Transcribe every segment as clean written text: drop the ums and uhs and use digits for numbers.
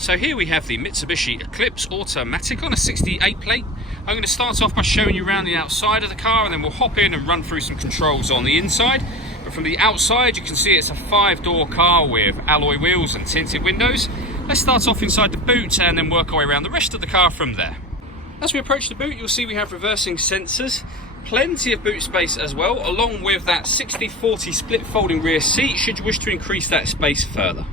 So here we have the Mitsubishi Eclipse automatic on a 68 plate. I'm going to start off by showing you around the outside of the car, and then we'll hop in and run through some controls on the inside. But from the outside you can see it's a 5-door car with alloy wheels and tinted windows. Let's start off inside the boot and then work our way around the rest of the car from there. As we approach the boot, you'll see we have reversing sensors, plenty of boot space as well, along with that 60-40 split folding rear seat should you wish to increase that space further.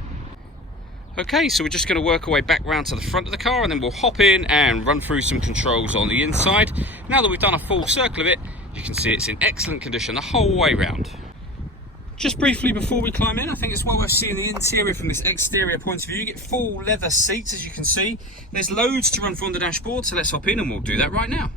Okay, so we're just going to work our way back round to the front of the car, and then we'll hop in and run through some controls on the inside. Now that we've done a full circle of it, you can see it's in excellent condition the whole way round. Just briefly before we climb in, I think it's well worth seeing the interior from this exterior point of view. You get full leather seats, as you can see. There's loads to run through on the dashboard, so let's hop in and we'll do that right now.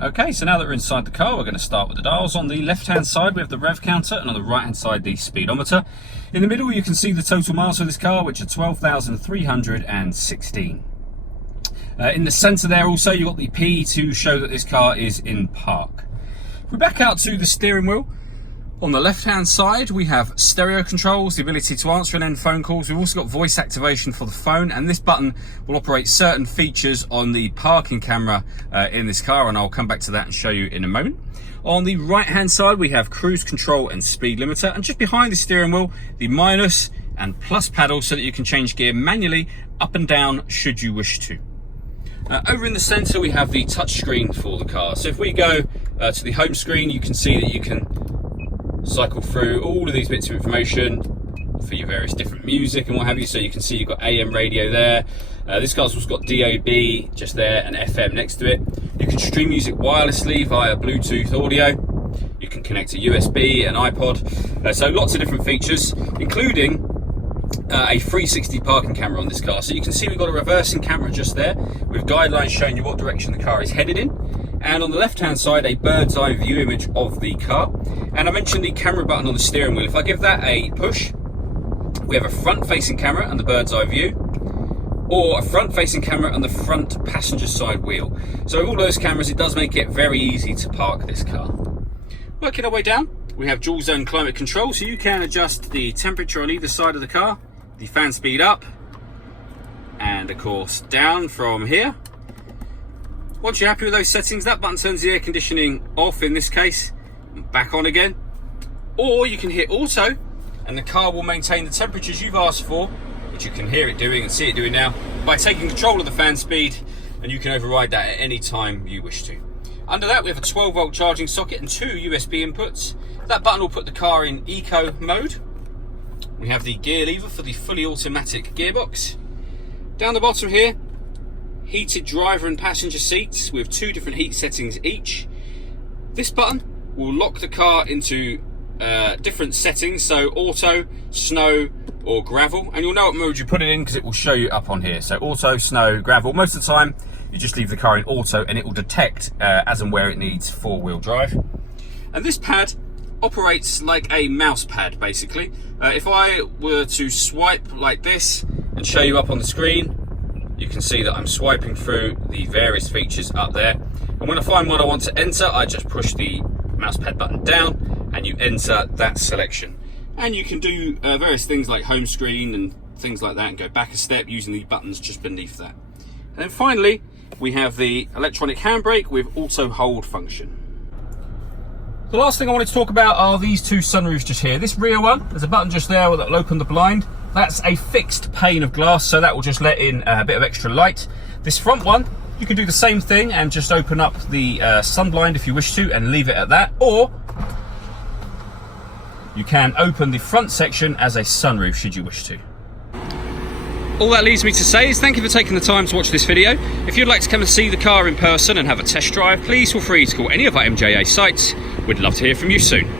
Okay, so now that we're inside the car, we're going to start with the dials. On the left-hand side, we have the rev counter, and on the right-hand side, the speedometer. In the middle, you can see the total miles of this car, which are 12,316. In the centre there also, you've got the P to show that this car is in park. If we back out to the steering wheel, on the left-hand side, we have stereo controls, the ability to answer and end phone calls. We've also got voice activation for the phone, and this button will operate certain features on the parking camera in this car, and I'll come back to that and show you in a moment. On the right-hand side, we have cruise control and speed limiter, and just behind the steering wheel, the minus and plus paddle so that you can change gear manually up and down should you wish to. Over in the centre, we have the touchscreen for the car. So if we go to the home screen, you can see that you can cycle through all of these bits of information for your various different music and what have you. So you can see you've got AM radio there. This car's also got DAB just there and FM next to it. You can stream music wirelessly via Bluetooth audio. You can connect to USB and iPod. So lots of different features, including a 360 parking camera on this car. So you can see we've got a reversing camera just there with guidelines showing you what direction the car is headed in. And on the left hand side, a bird's eye view image of the car. And I mentioned the camera button on the steering wheel. If I give that a push, we have a front facing camera and the bird's eye view, or a front facing camera and the front passenger side wheel. So with all those cameras, it does make it very easy to park this car. Working our way down, we have dual zone climate control, so you can adjust the temperature on either side of the car, the fan speed up, and of course down from here. Once you're happy with those settings, that button turns the air conditioning off in this case, and back on again. Or you can hit auto, and the car will maintain the temperatures you've asked for, which you can hear it doing and see it doing now, by taking control of the fan speed, and you can override that at any time you wish to. Under that, we have a 12-volt charging socket and 2 USB inputs. That button will put the car in eco mode. We have the gear lever for the fully automatic gearbox. Down the bottom here, heated driver and passenger seats with 2 different heat settings each. This button will lock the car into different settings, so auto, snow or gravel, and you'll know what mode you put it in because it will show you up on here. So auto, snow, gravel. Most of the time you just leave the car in auto and it will detect as and where it needs 4-wheel drive. And this pad operates like a mouse pad basically. If I were to swipe like this and show you up on the screen, you can see that I'm swiping through the various features up there. And when I find one I want to enter, I just push the mousepad button down and you enter that selection. And you can do various things like home screen and things like that, and go back a step using the buttons just beneath that. And then finally, we have the electronic handbrake with auto hold function. The last thing I wanted to talk about are these 2 sunroofs just here. This rear one, there's a button just there that will open the blind. That's a fixed pane of glass, so that will just let in a bit of extra light. This front one, you can do the same thing and just open up the sun blind if you wish to and leave it at that, or you can open the front section as a sunroof should you wish to. All that leaves me to say is thank you for taking the time to watch this video. If you'd like to come and see the car in person and have a test drive, please feel free to call any of our MJA sites. We'd love to hear from you soon.